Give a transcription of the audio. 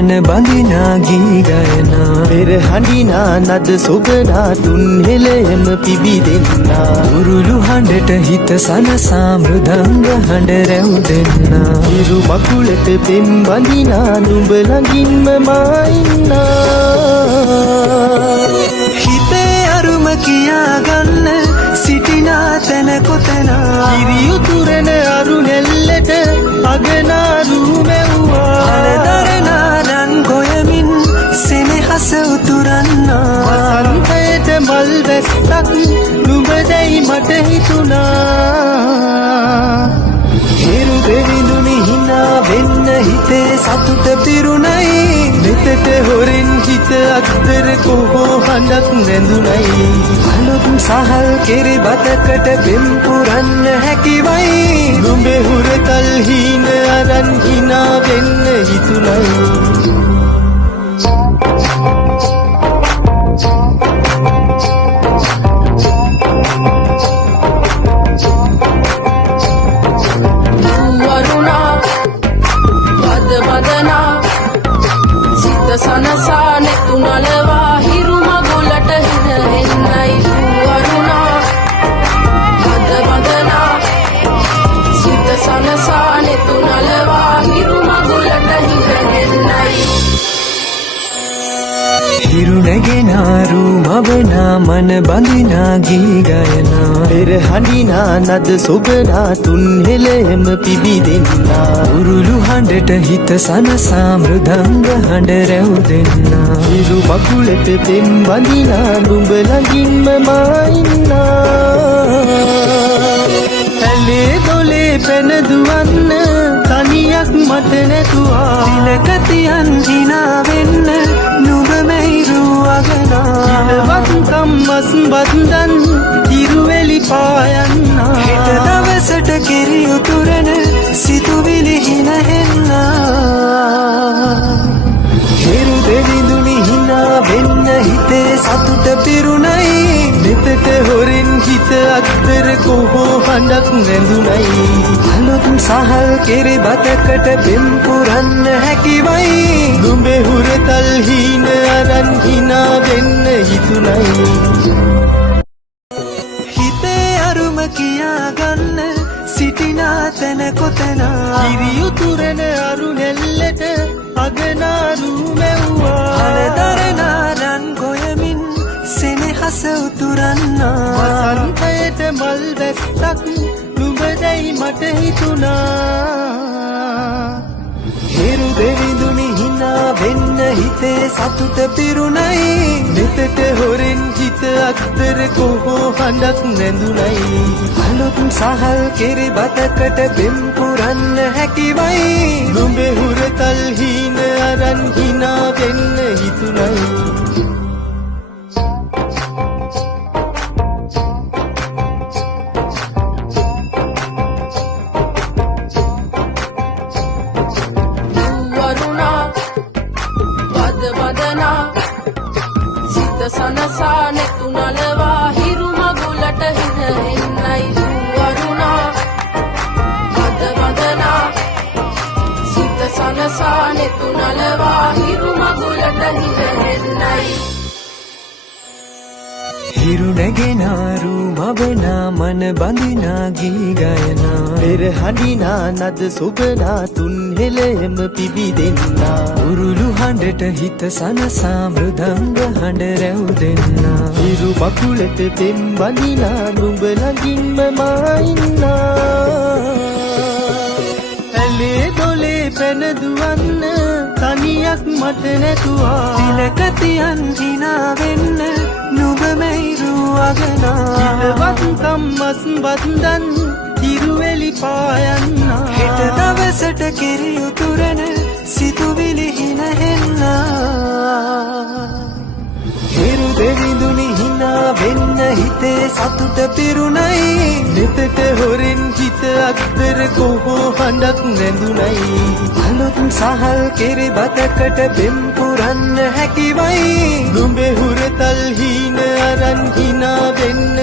मन बंदिना गी गायना පෙර හඬිනා නද සොබනා තුන් හෙළයම පිබිදෙන්නා උරුළු හඬට හිත සනසා මෘදංග හඬ රැව් දෙන්නා හිරු මකුලට පෙම් බඳිනා නුඹ ළඟින්ම මා ඉන්නා හිතේ අරුම කියාගන්න සිටිනා තැන කොතනා කිරි උතුරන අරු නෙල්ලට අගනාරු මැව්වා අලදරනාරන් ගොයමින් සෙනෙහස උතුරන්නා වසන්තයට මල් වැස්සක් නුඹ දැයි මට හිතුණා හිරු දෙවිඳුනි හිනා වෙන්න හිතේ සතුට පිරුණයි නෙතට හොරෙන් හිත අත්තර කොහෝ හඬක් නැඳුනයි අලුත් සහල් කෙරි බතකට බෙම් පුරන්න හැකිවයි නුඹේ හුරතල් හීන අරන් හිනා වෙන්න හිතුණයි සනසා නෙතු නලවා හිරු මගුලට හින එන්නයි වරුණා බද බදනා සිත සනසා නෙතු නලවා හිරු මගුලට හින එන්නයි හිරු නැගෙනාරු මවනා මන බඳිනා ගී ගයනා පෙර හඬිනා නද සොබනා තුන් හෙළයම පිබිදෙන්නා උරුළු හඬට හිත සනසා මෘදංග හඬ රැව් දෙන්නා හිරු මකුලට පෙම් බඳිනා නුඹ ළඟින්ම මා ඉන්නා ඇලේ දොලේ පැන දුවන්න තනියක් මට නැතුවා තිලකතියන් හිනා වෙන්න නුඹ මෙහිරු අගනා ඉලවත්කම් මස් බන්දන් ඉරුවෙලි පායන්නා හෙට දවසට කෙරි උතුරන සිතුවිලි හිනහෙන්නා හිරු දෙවිඳුනි හිනා වෙන්න හිතේ සතුට පිරුණයි නෙතට හොරෙන් හිත අත්තර කොහෝ හඬක් නැඳුනයි අලුත් සහල් කෙරි බතකට බෙම් පුරන්න හැකිවයි නුඹේ හුරතල් හීන අරන් හිනා වෙන්න හිතුණයි හිතේ අරුම කියාගන්න සිටිනා තැන කොතනා කිරි උතුරන අරු නෙල්ලට අගනාරු මැව්වා අලදරනාරන් ගොයමින් සෙනෙහස උතුරන්නා වසන්තයට මල් වැස්සක් නුඹ දැයි මට හිතුණා හිරු දෙවිඳුනි හිනා වෙන්න හිතේ සතුට පිරුණයි නෙතට හොරෙන් හිත අත්තර කොහෝ හඬක් නැඳුනයි අලුත් සහල් කෙරි බතකට බෙම් පුරන්න හැකිවයි නුඹේ හුරතල් හීන අරන් හිනා වෙන්න හිතුණයි සනසා නෙතු නලවා හිරු මගුලට හින එන්නයි වරුණා බද බදනා සිත සනසා නෙතු නලවා හිරු මගුලට හින එන්නයි හිරු නැගෙනාරු මවනා මන බඳිනා ගී ගයනා පෙර හඬිනා නද සොබනා තුන් හෙළයම පිබිදෙන්නා උරුළු හඬට හිත සනසා මෘදංග හඬ රැව් දෙන්නා හිරු මකුලට පෙම් බඳිනා නුඹ ළඟින්ම මා ඉන්නා ඇලේ දොලේ පැන දුවන්න තනියක් මට නැතුවා තිලකතියන් හිනා වෙන්න නුඹ මෙහිරු අගනා ඉලවත්කම් මස් බන්දන් ඉරුවෙලි පායන්නා හෙට දවසට කෙරි උතුරන සිතුවිලි හිනහෙන්නා හිරු දෙවිඳුනි හිනා වෙන්න හිතේ සතුට පිරුණයි නෙතට හොරෙන් හිත අත්තර කොහෝ හඬක් නැඳුනයි අලුත් සහල් කෙරි බතකට බෙම් පුරන්න හැකිවයි නුඹේ හුරතල් හීන අරන් හිනා වෙන්න